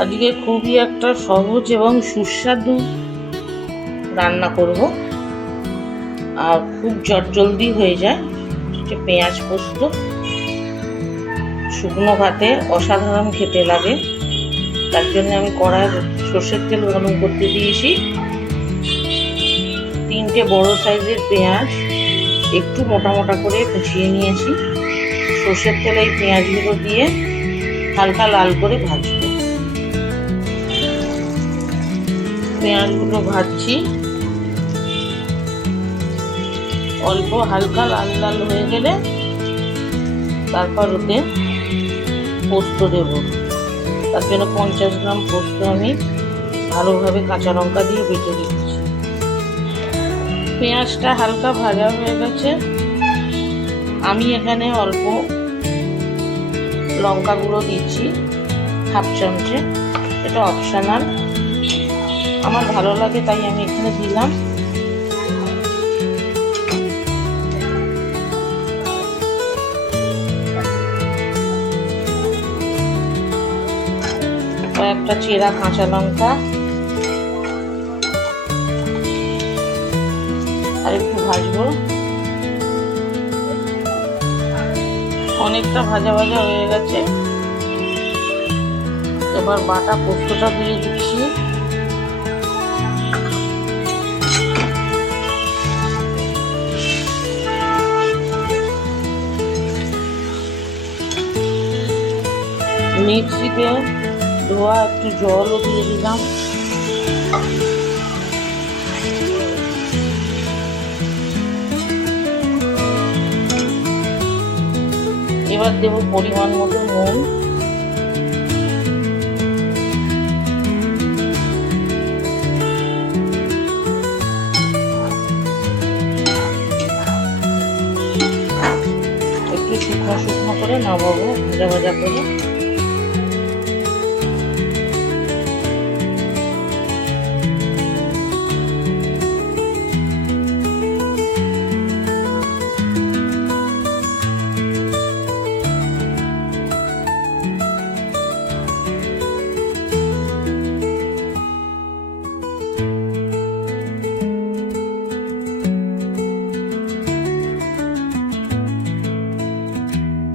আজকে খুবই একটা সহজ এবং সুস্বাদু রান্না করব, আর খুব জলদি হয়ে যায়। পেঁয়াজ পোস্ত শুকনো ভাতে অসাধারণ খেতে লাগে। তার জন্য আমি কড়ায় সর্ষের তেল গরম করতে দিয়েছি। 3টে বড় সাইজের পেঁয়াজ একটু মোটা মোটা করে কুচিয়ে নিয়েছি। সর্ষের তেলে এই পেঁয়াজগুলো দিয়ে হালকা লাল করে ভাজবো। পেঁয়াজগুলো ভাজছি, অল্প হালকা লাল লাল হয়ে গেলে তারপর ওতে পোস্ত দেব। তার জন্য 50 গ্রাম পোস্ত আমি ভালোভাবে কাঁচা লঙ্কা দিয়ে বেটে দিচ্ছি। পেঁয়াজটা হালকা ভাজা হয়ে গেছে। আমি এখানে অল্প লঙ্কা গুঁড়ো দিচ্ছি, হাফ চামচে। এটা অপশনাল, আমার ভালো লাগে তাই আমি এখানে দিলাম। কয়েকটা চেরা কাঁচা লঙ্কা আর একটু ভাজবো। অনেকটা ভাজা ভাজা হয়ে গেছে। এবার বাটা পোস্তটা দিয়ে দিচ্ছি। মিক্সিতে ধোয়া একটু জলও দিয়ে দিলাম। এবার দেব পরিমাণ মতো নুন। একটু শুকনো শুকনো করে নামাবো, ভাজা ভাজা করে।